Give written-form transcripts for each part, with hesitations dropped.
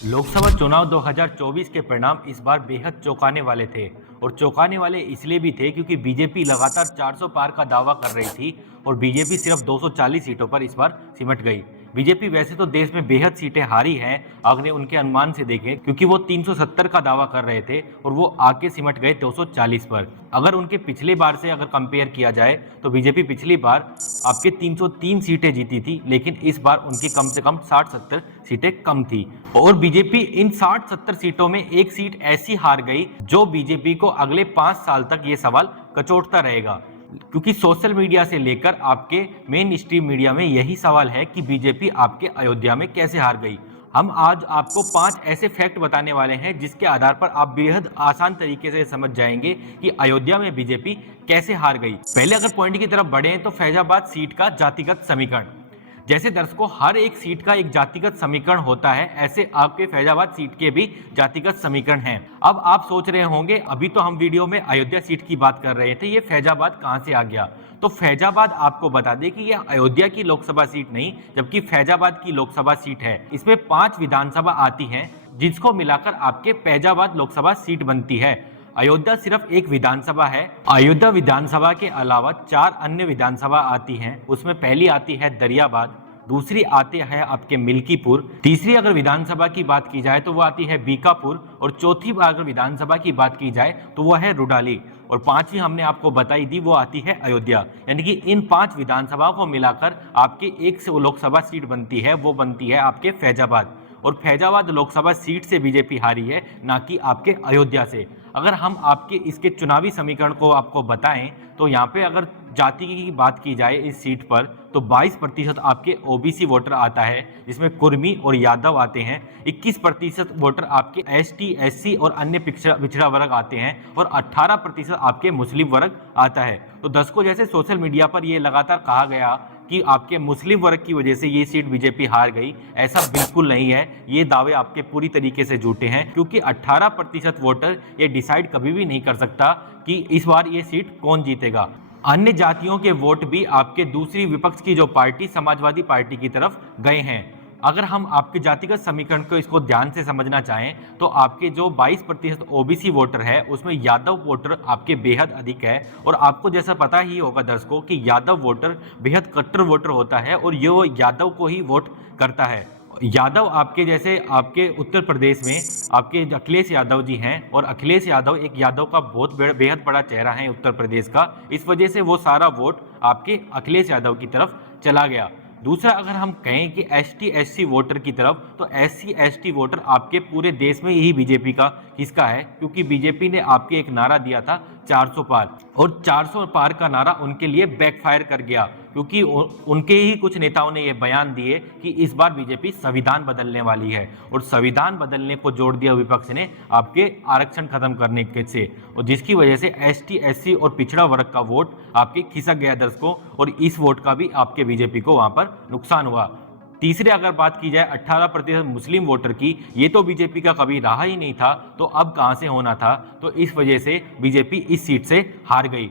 लोकसभा चुनाव 2024 के परिणाम इस बार बेहद चौंकाने वाले थे और चौंकाने वाले इसलिए भी थे क्योंकि बीजेपी लगातार 400 पार का दावा कर रही थी और बीजेपी सिर्फ 240 सीटों पर इस बार सिमट गई। बीजेपी वैसे तो देश में बेहद सीटें हारी हैं अगर उनके अनुमान से देखें, क्योंकि वो 370 का दावा कर रहे थे और वो आके सिमट गए 240 पर। अगर उनके पिछले बार से अगर कंपेयर किया जाए तो बीजेपी पिछली बार आपके 303 सीटें जीती थी, लेकिन इस बार उनकी कम से कम 60-70 सीटें कम थी और बीजेपी इन 60-70 सीटों में एक सीट ऐसी हार गई जो बीजेपी को अगले 5 साल तक ये सवाल कचोटता रहेगा, क्योंकि सोशल मीडिया से लेकर आपके मेन स्ट्रीम मीडिया में यही सवाल है कि बीजेपी आपके अयोध्या में कैसे हार गई। हम आज आपको 5 ऐसे फैक्ट बताने वाले हैं जिसके आधार पर आप बेहद आसान तरीके से समझ जाएंगे कि अयोध्या में बीजेपी कैसे हार गई। पहले अगर पॉइंट की तरफ बढ़े तो फैजाबाद सीट का जातिगत समीकरण। जैसे दर्शकों हर एक सीट का एक जातिगत समीकरण होता है, ऐसे आपके फैजाबाद सीट के भी जातिगत समीकरण हैं। अब आप सोच रहे होंगे अभी तो हम वीडियो में अयोध्या सीट की बात कर रहे थे, ये फैजाबाद कहां से आ गया? तो फैजाबाद आपको बता दें कि यह अयोध्या की लोकसभा सीट नहीं जबकि फैजाबाद की लोकसभा सीट है। इसमें 5 विधानसभा आती हैं जिसको मिलाकर आपके फैजाबाद लोकसभा सीट बनती है। अयोध्या सिर्फ एक विधानसभा है। अयोध्या विधानसभा के अलावा 4 अन्य विधानसभा आती हैं। उसमें पहली आती है दरियाबाद, दूसरी आती है आपके मिल्कीपुर, तीसरी अगर विधानसभा की बात की जाए तो वो आती है बीकापुर और चौथी अगर विधानसभा की बात की जाए तो वो है रुडाली और 5वीं हमने आपको बताई दी वो आती है अयोध्या। यानी कि इन 5 विधानसभाओं को मिलाकर आपके एक से लोकसभा सीट बनती है, वो बनती है आपके फैजाबाद और फैजाबाद लोकसभा सीट से बीजेपी हारी है, ना कि आपके अयोध्या से। अगर हम आपके इसके चुनावी समीकरण को आपको बताएं तो यहाँ पे अगर जाति की बात की जाए इस सीट पर तो 22% आपके ओबीसी वोटर आता है, जिसमें कुर्मी और यादव आते हैं। 21% वोटर आपके एसटी, एससी और अन्य पिछड़ा वर्ग आते हैं और 18% आपके मुस्लिम वर्ग आता है। तो दर्शकों जैसे सोशल मीडिया पर ये लगातार कहा गया कि आपके मुस्लिम वर्ग की वजह से ये सीट बीजेपी हार गई, ऐसा बिल्कुल नहीं है। ये दावे आपके पूरी तरीके से झूठे हैं, क्योंकि 18% वोटर ये डिसाइड कभी भी नहीं कर सकता कि इस बार ये सीट कौन जीतेगा। अन्य जातियों के वोट भी आपके दूसरी विपक्ष की जो पार्टी समाजवादी पार्टी की तरफ गए हैं। अगर हम आपके जातिगत समीकरण को इसको ध्यान से समझना चाहें तो आपके जो 22% ओबीसी वोटर है उसमें यादव वोटर आपके बेहद अधिक है और आपको जैसा पता ही होगा दर्शकों कि यादव वोटर बेहद कट्टर वोटर होता है और ये यादव को ही वोट करता है। यादव आपके जैसे आपके उत्तर प्रदेश में आपके अखिलेश यादव जी हैं और अखिलेश यादव एक यादव का बहुत बेहद बड़ा चेहरा है उत्तर प्रदेश का, इस वजह से वो सारा वोट आपके अखिलेश यादव की तरफ चला गया। दूसरा अगर हम कहें कि एसटी एससी वोटर की तरफ तो एससी एसटी वोटर आपके पूरे देश में यही बीजेपी का हिस्सा है, क्योंकि बीजेपी ने आपके एक नारा दिया था 400 पार और 400 पार का नारा उनके लिए बैकफायर कर गया, क्योंकि उनके ही कुछ नेताओं ने यह बयान दिए कि इस बार बीजेपी संविधान बदलने वाली है और संविधान बदलने को जोड़ दिया विपक्ष ने आपके आरक्षण खत्म करने के से, और जिसकी वजह से एसटी एससी और पिछड़ा वर्ग का वोट आपके खिसक गया दर्शकों और इस वोट का भी आपके बीजेपी को वहां पर नुकसान हुआ। तीसरे अगर बात की जाए 18% मुस्लिम वोटर की, ये तो बीजेपी का कभी रहा ही नहीं था, तो अब कहां से होना था, तो इस वजह से बीजेपी इस सीट से हार गई।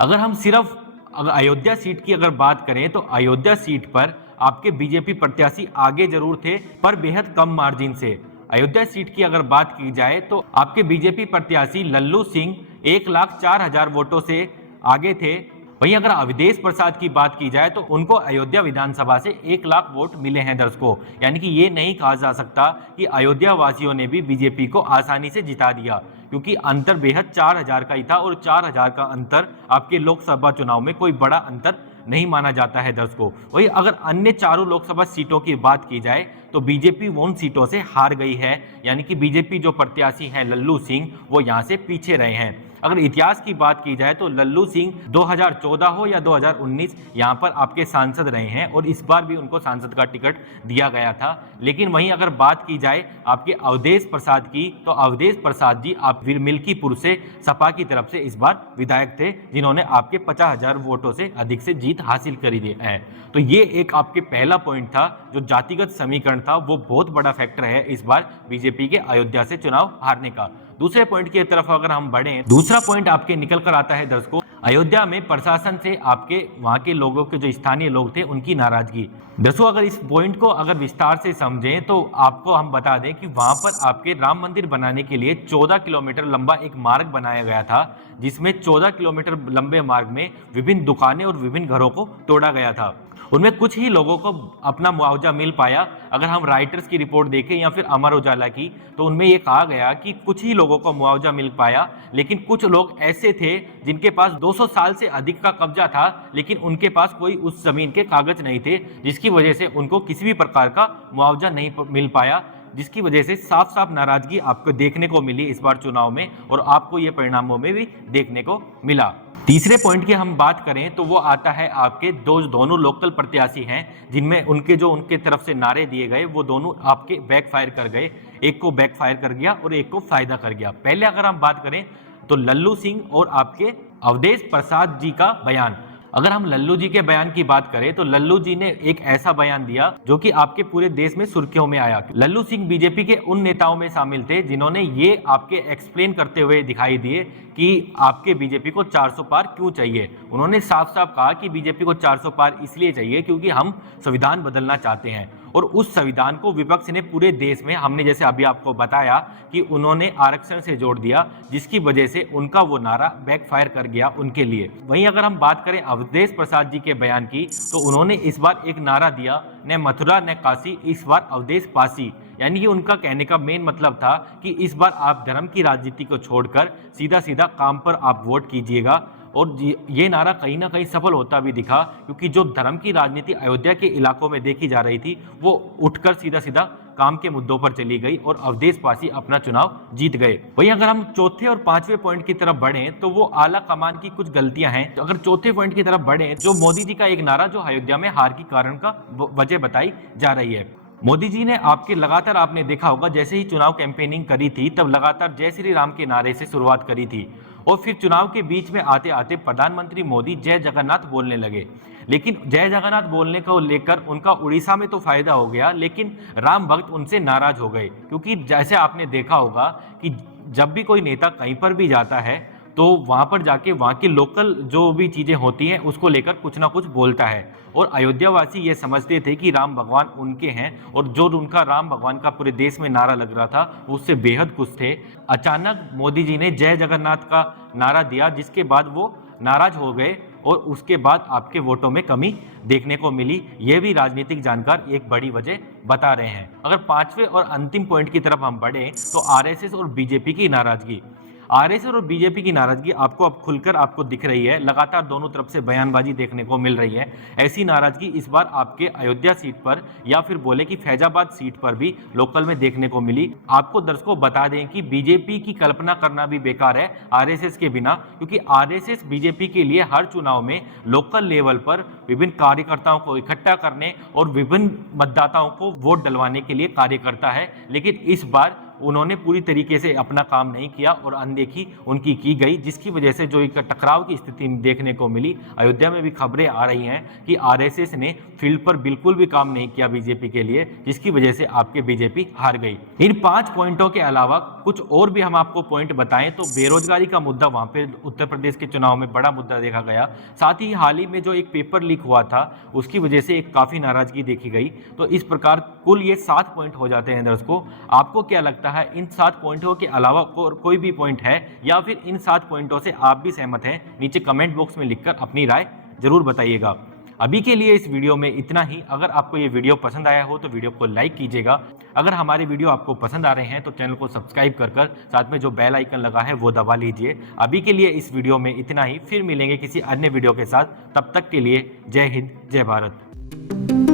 अगर हम सिर्फ अगर अयोध्या सीट की अगर बात करें तो अयोध्या सीट पर आपके बीजेपी प्रत्याशी आगे जरूर थे पर बेहद कम मार्जिन से। अयोध्या सीट की अगर बात की जाए तो आपके बीजेपी प्रत्याशी लल्लू सिंह 1,04,000 वोटों से आगे थे। वहीं अगर अवधेश प्रसाद की बात की जाए तो उनको अयोध्या विधानसभा से 1 लाख वोट मिले हैं दर्शकों। यानी कि ये नहीं कहा जा सकता कि अयोध्या वासियों ने भी बीजेपी को आसानी से जिता दिया, क्योंकि अंतर बेहद 4,000 का ही था और 4,000 का अंतर आपके लोकसभा चुनाव में कोई बड़ा अंतर नहीं माना जाता है दर्शकों। वही अगर अन्य चारों लोकसभा सीटों की बात की जाए तो बीजेपी उन सीटों से हार गई है, यानी कि बीजेपी जो प्रत्याशी हैं लल्लू सिंह वो यहां से पीछे रहे हैं। अगर इतिहास की बात की जाए तो लल्लू सिंह 2014 हो या 2019 यहाँ पर आपके सांसद रहे हैं और इस बार भी उनको सांसद का टिकट दिया गया था। लेकिन वहीं अगर बात की जाए आपके अवधेश प्रसाद की तो अवधेश प्रसाद जी आप मिल्कीपुर से सपा की तरफ से इस बार विधायक थे, जिन्होंने आपके 50,000 वोटों से अधिक से जीत हासिल करी है। तो ये एक आपके पहला पॉइंट था, जो जातिगत समीकरण था वो बहुत बड़ा फैक्टर है इस बार बीजेपी के अयोध्या से चुनाव हारने का। दूसरे पॉइंट की तरफ अगर हम बढ़ें, दूसरा पॉइंट आपके निकल कर आता है दर्शकों अयोध्या में प्रशासन से आपके वहाँ के लोगों के जो स्थानीय लोग थे उनकी नाराजगी। दरअसल अगर इस पॉइंट को अगर विस्तार से समझें तो आपको हम बता दें कि वहाँ पर आपके राम मंदिर बनाने के लिए 14 किलोमीटर लंबा एक मार्ग बनाया गया था, जिसमें 14 किलोमीटर लंबे मार्ग में विभिन्न दुकानें और विभिन्न घरों को तोड़ा गया था। उनमें कुछ ही लोगों को अपना मुआवजा मिल पाया। अगर हम राइटर्स की रिपोर्ट देखें या फिर अमर उजाला की, तो उनमें ये कहा गया कि कुछ ही लोगों को मुआवजा मिल पाया, लेकिन कुछ लोग ऐसे थे जिनके पास 200 साल से अधिक का कब्जा था, लेकिन उनके पास कोई उस जमीन के कागज नहीं थे, जिसकी वजह से उनको किसी भी प्रकार का मुआवजा नहीं मिल पाया, जिसकी वजह से साफ साफ नाराजगी आपको देखने को मिली इस बार चुनाव में, और आपको ये परिणामों में भी देखने को मिला। तीसरे पॉइंट की हम बात करें तो वो आता है आपके दोनों लोकल प्रत्याशी हैं, जिनमें उनके तरफ से नारे दिए गए वो दोनों आपके बैकफायर कर गए। एक को बैकफायर कर गया और एक को फायदा कर गया। पहले अगर हम बात करें तो लल्लू सिंह और आपके अवधेश प्रसाद जी का बयान। अगर हम लल्लू जी के बयान की बात करें तो लल्लू जी ने एक ऐसा बयान दिया जो कि आपके पूरे देश में सुर्खियों में आया। लल्लू सिंह बीजेपी के उन नेताओं में शामिल थे जिन्होंने ये आपके एक्सप्लेन करते हुए दिखाई दिए कि आपके बीजेपी को 400 पार क्यों चाहिए। उन्होंने साफ साफ कहा कि बीजेपी को 400 पार इसलिए चाहिए क्योंकि हम संविधान बदलना चाहते हैं, और उस संविधान को विपक्ष ने पूरे देश में, हमने जैसे अभी आपको बताया कि उन्होंने आरक्षण से जोड़ दिया, जिसकी वजह से उनका वो नारा बैकफायर कर गया उनके लिए। वहीं अगर हम बात करें अवधेश प्रसाद जी के बयान की, तो उन्होंने इस बार एक नारा दिया, न मथुरा न काशी, इस बार अवधेश पासी। यानी कि उनका कहने का मेन मतलब था कि इस बार आप धर्म की राजनीति को छोड़कर सीधा सीधा काम पर आप वोट कीजिएगा। और ये नारा कहीं ना कहीं सफल होता भी दिखा, क्योंकि जो धर्म की राजनीति अयोध्या के इलाकों में देखी जा रही थी वो उठकर सीधा सीधा काम के मुद्दों पर चली गई और अवधेश पासी अपना चुनाव जीत गए। वहीं अगर हम चौथे और पांचवें पॉइंट की तरफ बढ़ें तो वो आला कमान की कुछ गलतियां हैं। तो अगर चौथे पॉइंट की तरफ बढ़ें, जो मोदी जी का एक नारा जो अयोध्या में हार की कारण का वजह बताई जा रही है। मोदी जी ने आपके लगातार, आपने देखा होगा जैसे ही चुनाव कैंपेनिंग करी थी तब लगातार जय श्री राम के नारे से शुरुआत करी थी, और फिर चुनाव के बीच में आते आते प्रधानमंत्री मोदी जय जगन्नाथ बोलने लगे। लेकिन जय जगन्नाथ बोलने को लेकर उनका उड़ीसा में तो फायदा हो गया, लेकिन राम भक्त उनसे नाराज हो गए, क्योंकि जैसे आपने देखा होगा कि जब भी कोई नेता कहीं पर भी जाता है तो वहां पर जाके वहां की लोकल जो भी चीजें होती हैं उसको लेकर कुछ ना कुछ बोलता है। और अयोध्यावासी ये समझते थे कि राम भगवान उनके हैं, और जो उनका राम भगवान का पूरे देश में नारा लग रहा था उससे बेहद खुश थे। अचानक मोदी जी ने जय जगन्नाथ का नारा दिया, जिसके बाद वो नाराज हो गए और उसके बाद आपके वोटों में कमी देखने को मिली। ये भी राजनीतिक जानकार एक बड़ी वजह बता रहे हैं। अगर पांचवें और अंतिम पॉइंट की तरफ हम बढ़े तो आरएसएस और बीजेपी की नाराजगी। आरएसएस और बीजेपी की नाराजगी आपको अब खुलकर आपको दिख रही है, लगातार दोनों तरफ से बयानबाजी देखने को मिल रही है। ऐसी नाराजगी इस बार आपके अयोध्या सीट पर या फिर बोले कि फैजाबाद सीट पर भी लोकल में देखने को मिली। आपको दर्शकों बता दें कि बीजेपी की कल्पना करना भी बेकार है आरएसएस के बिना, क्योंकि आरएसएस बीजेपी के लिए हर चुनाव में लोकल लेवल पर विभिन्न कार्यकर्ताओं को इकट्ठा करने और विभिन्न मतदाताओं को वोट डलवाने के लिए कार्य करता है। लेकिन इस बार उन्होंने पूरी तरीके से अपना काम नहीं किया और अनदेखी उनकी की गई, जिसकी वजह से जो एक टकराव की स्थिति देखने को मिली। अयोध्या में भी खबरें आ रही हैं कि आरएसएस ने फील्ड पर बिल्कुल भी काम नहीं किया बीजेपी के लिए, जिसकी वजह से आपके बीजेपी हार गई। इन 5 पॉइंटों के अलावा कुछ और भी हम आपको पॉइंट बताएं तो बेरोजगारी का मुद्दा वहां पे उत्तर प्रदेश के चुनाव में बड़ा मुद्दा देखा गया। साथ ही हाल ही में जो एक पेपर लीक हुआ था उसकी वजह से एक काफी नाराजगी देखी गई। तो इस प्रकार कुल ये 7 पॉइंट हो जाते हैं। दर्शकों, आपको क्या लगता है इन 7 पॉइंटों के अलावा कोई भी पॉइंट है या फिर इन 7 पॉइंटों से आप भी सहमत हैं? नीचे कमेंट बॉक्स में लिखकर अपनी राय जरूर बताइएगा। अभी के लिए इस वीडियो में इतना ही। अगर आपको ये वीडियो पसंद आया हो तो वीडियो को लाइक कीजिएगा। अगर हमारे वीडियो आपको पसंद आ रहे हैं तो चैनल को सब्सक्राइब कर साथ में जो बेल आइकन लगा है वो दबा लीजिए। अभी के लिए इस वीडियो में इतना ही, फिर मिलेंगे किसी अन्य वीडियो के साथ। तब तक के लिए जय हिंद, जय भारत।